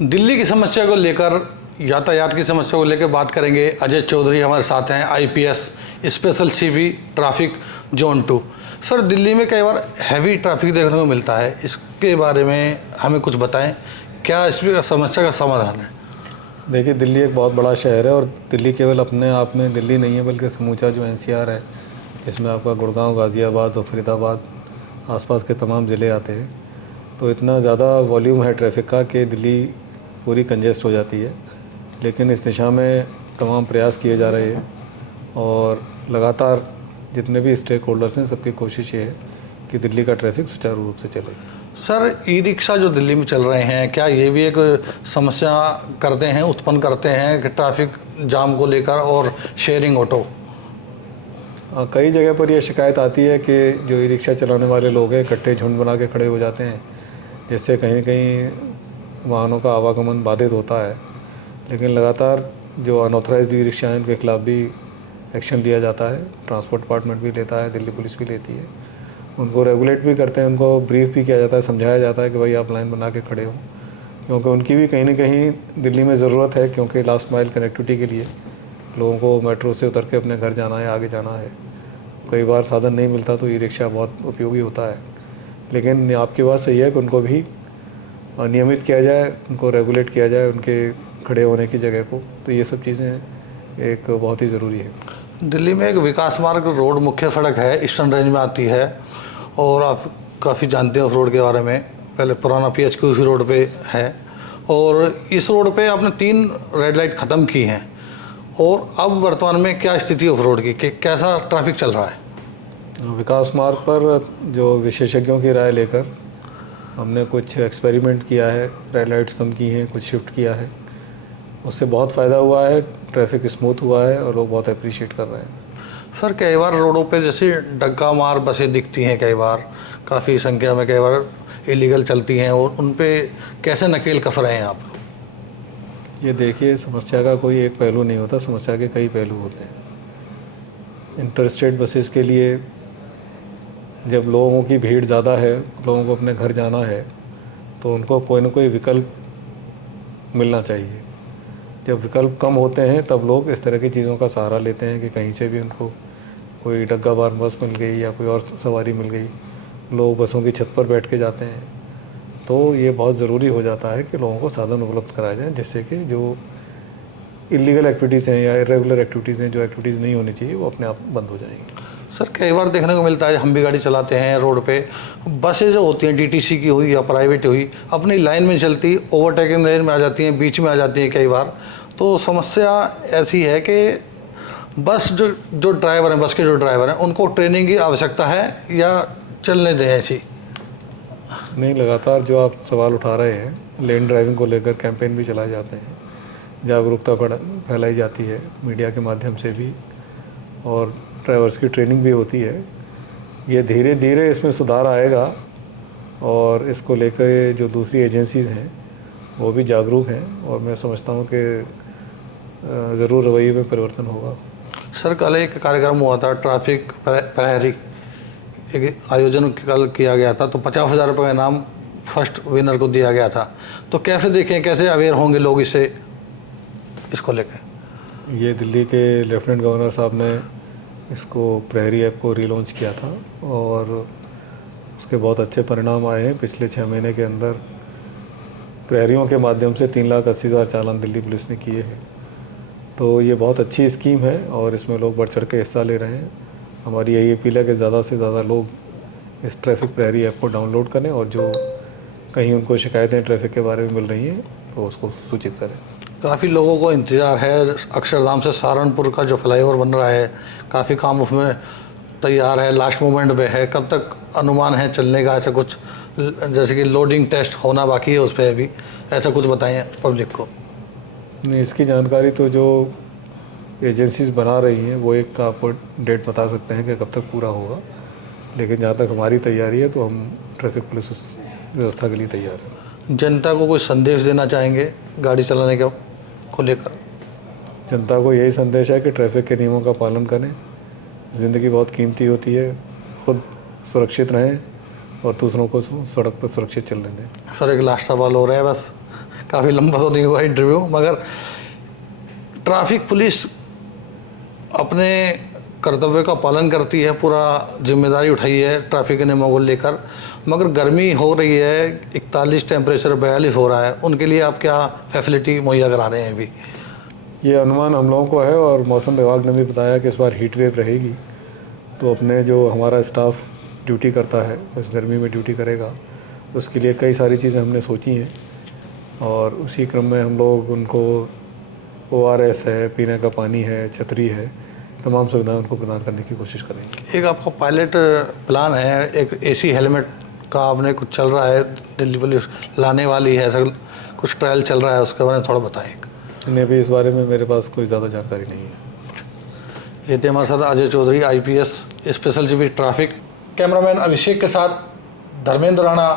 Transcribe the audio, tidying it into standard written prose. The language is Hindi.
दिल्ली की समस्या को लेकर, यातायात की समस्या को लेकर बात करेंगे। अजय चौधरी हमारे साथ हैं, IPS special CP traffic zone 2। Sir, Delhi में कई बार हैवी ट्रैफिक देखने को मिलता है, इसके बारे में हमें कुछ बताएं, क्या इस समस्या का समाधान है? देखिए, दिल्ली एक बहुत बड़ा शहर है और दिल्ली केवल अपने आप में दिल्ली नहीं है, बल्कि समूचा जो एनसीआर है, इसमें आपका गुड़गांव, गाज़ियाबाद और फरीदाबाद आसपास के तमाम ज़िले आते हैं। तो इतना ज़्यादा वॉल्यूम है ट्रैफिक का कि दिल्ली पूरी कंजेस्ट हो जाती है। लेकिन इस दिशा में तमाम प्रयास किए जा रहे हैं और लगातार जितने भी स्टेक होल्डर्स हैं, सबकी कोशिश ये है कि दिल्ली का ट्रैफिक सुचारू रूप से चले। सर, ई रिक्शा जो दिल्ली में चल रहे हैं, क्या ये भी एक समस्या करते हैं, उत्पन्न करते हैं कि ट्रैफिक जाम को लेकर, और शेयरिंग ऑटो? कई जगह पर यह शिकायत आती है कि जो ई रिक्शा चलाने वाले लोग हैं, इकट्ठे झुंड बना के खड़े हो जाते हैं, जिससे कहीं कहीं वाहनों का आवागमन बाधित होता है। लेकिन लगातार जो अनऑथराइज्ड ई रिक्शा हैं, उनके खिलाफ भी एक्शन लिया जाता है। ट्रांसपोर्ट डिपार्टमेंट भी लेता है, दिल्ली पुलिस भी लेती है, उनको रेगुलेट भी करते हैं, उनको ब्रीफ भी किया जाता है, समझाया जाता है कि भाई आप लाइन बना के खड़े हो, क्योंकि उनकी भी कहीं ना कहीं दिल्ली में ज़रूरत है, क्योंकि लास्ट माइल कनेक्टिविटी के लिए लोगों को मेट्रो से उतर के अपने घर जाना है, आगे जाना है। कई बार साधन नहीं मिलता तो ई रिक्शा बहुत उपयोगी होता है। लेकिन आपकी बात सही है कि उनको भी नियमित किया जाए, उनको रेगुलेट किया जाए उनके खड़े होने की जगह को। तो ये सब चीज़ें एक बहुत ही ज़रूरी है। दिल्ली में एक विकास मार्ग रोड मुख्य सड़क है, ईस्टर्न रेंज में आती है, और आप काफ़ी जानते हैं उस रोड के बारे में। पहले पुराना पीएचक्यू उसी रोड पे है, और इस रोड पे आपने 3 रेड लाइट ख़त्म की हैं, और अब वर्तमान में क्या स्थिति है उस रोड की, कि कैसा ट्रैफिक चल रहा है? विकास मार्ग पर जो विशेषज्ञों की राय लेकर हमने कुछ एक्सपेरिमेंट किया है, रेड लाइट्स कम की हैं, कुछ शिफ्ट किया है, उससे बहुत फ़ायदा हुआ है, ट्रैफिक स्मूथ हुआ है और लोग बहुत अप्रिशिएट कर रहे हैं। सर, कई बार रोडों पे जैसे डग्गा मार बसें दिखती हैं, कई बार काफ़ी संख्या में, कई बार इलीगल चलती हैं, और उन पे कैसे नकेल कस रहे हैं आप लोग? ये देखिए, समस्या का कोई एक पहलू नहीं होता, समस्या के कई पहलू होते हैं। इंटरस्टेट बसेस के लिए जब लोगों की भीड़ ज़्यादा है, लोगों को अपने घर जाना है, तो उनको कोई ना कोई विकल्प मिलना चाहिए। जब विकल्प कम होते हैं तब लोग इस तरह की चीज़ों का सहारा लेते हैं कि कहीं से भी उनको कोई डग्गाबार बस मिल गई या कोई और सवारी मिल गई, लोग बसों की छत पर बैठ के जाते हैं। तो ये बहुत ज़रूरी हो जाता है कि लोगों को साधन उपलब्ध कराए जाएँ, जिससे कि जो इलीगल एक्टिविटीज़ हैं या इरेगुलर एक्टिविटीज़ हैं, जो एक्टिविटीज़ नहीं होनी चाहिए, वो अपने आप बंद हो जाएंगी। सर, कई बार देखने को मिलता है, हम भी गाड़ी चलाते हैं, रोड पे बसें जो होती हैं, डीटीसी की हुई या प्राइवेट हुई, अपनी लाइन में चलती, ओवरटेकिंग लाइन में आ जाती हैं, बीच में आ जाती हैं कई बार। तो समस्या ऐसी है कि बस जो ड्राइवर हैं, बस के जो ड्राइवर हैं, उनको ट्रेनिंग की आवश्यकता है या चलने दें ऐसी? नहीं, लगातार जो आप सवाल उठा रहे हैं, लेन ड्राइविंग को लेकर कैंपेन भी चलाए जाते हैं, जागरूकता फैलाई जाती है मीडिया के माध्यम से भी, और ड्राइवर्स की ट्रेनिंग भी होती है। ये धीरे धीरे इसमें सुधार आएगा, और इसको लेकर जो दूसरी एजेंसीज़ हैं वो भी जागरूक हैं, और मैं समझता हूँ कि ज़रूर रवैये में परिवर्तन होगा। सर, कल एक कार्यक्रम हुआ था, ट्रैफिक प्रहरी एक आयोजन कल किया गया था, तो 50,000 रुपये का इनाम फर्स्ट विनर को दिया गया था। तो कैसे देखें, कैसे अवेयर होंगे लोग इसको लेकर? ये दिल्ली के लेफ्टिनेंट गवर्नर साहब ने इसको प्रहरी ऐप को रीलॉन्च किया था, और उसके बहुत अच्छे परिणाम आए हैं। पिछले 6 महीने के अंदर प्रहरियों के माध्यम से 3,80,000 चालान दिल्ली पुलिस ने किए हैं। तो ये बहुत अच्छी स्कीम है, और इसमें लोग बढ़ चढ़ के हिस्सा ले रहे हैं। हमारी यही अपील है कि ज़्यादा से ज़्यादा लोग इस ट्रैफिक प्रहरी ऐप को डाउनलोड करें, और जो कहीं उनको शिकायतें ट्रैफिक के बारे में मिल रही हैं तो उसको सूचित करें। काफ़ी लोगों को इंतज़ार है, अक्षरधाम से सहारनपुर का जो फ्लाईओवर बन रहा है, काफ़ी काम उसमें तैयार है, लास्ट मोमेंट पे है। कब तक अनुमान है चलने का? ऐसा कुछ, जैसे कि लोडिंग टेस्ट होना बाकी है उस पर अभी, ऐसा कुछ बताएं पब्लिक को। नहीं, इसकी जानकारी तो जो एजेंसीज़ बना रही हैं वो एक आपको डेट बता सकते हैं कि कब तक पूरा होगा, लेकिन जहाँ तक हमारी तैयारी है तो हम ट्रैफिक पुलिस व्यवस्था के लिए तैयार हैं। जनता को कोई संदेश देना चाहेंगे गाड़ी चलाने को लेकर? जनता को यही संदेश है कि ट्रैफिक के नियमों का पालन करें, ज़िंदगी बहुत कीमती होती है, खुद सुरक्षित रहें और दूसरों को सड़क पर सुरक्षित चलने दें। सर, एक लास्ट सवाल हो रहा है बस, काफ़ी लंबा तो नहीं हुआ इंटरव्यू, मगर ट्रैफिक पुलिस अपने कर्तव्य का पालन करती है, पूरा जिम्मेदारी उठाई है ट्रैफिक के नियमों को लेकर। मगर गर्मी हो रही है, 41 टेम्परेचर 42 हो रहा है, उनके लिए आप क्या फैसिलिटी मुहैया करा रहे हैं अभी? ये अनुमान हम लोगों को है और मौसम विभाग ने भी बताया कि इस बार हीट वेव रहेगी, तो अपने जो हमारा स्टाफ ड्यूटी करता है इस गर्मी में ड्यूटी करेगा, उसके लिए कई सारी चीज़ें हमने सोची हैं और उसी क्रम में हम लोग उनको ORS है, पीने का पानी है, छतरी है, तमाम सुविधाएं उनको प्रदान करने की कोशिश करेंगे। एक आपका पायलट प्लान है, एक AC हेलमेट का आपने कुछ चल रहा है, दिल्ली पुलिस लाने वाली है, ऐसा कुछ ट्रायल चल रहा है, उसके बारे में थोड़ा बताएं। इन्हें भी इस बारे में मेरे पास कोई ज़्यादा जानकारी नहीं है। ये थे हमारे साथ Ajay Chaudhary, IPS special GP traffic. Cameraman Abhishek के साथ धर्मेंद्र राणा,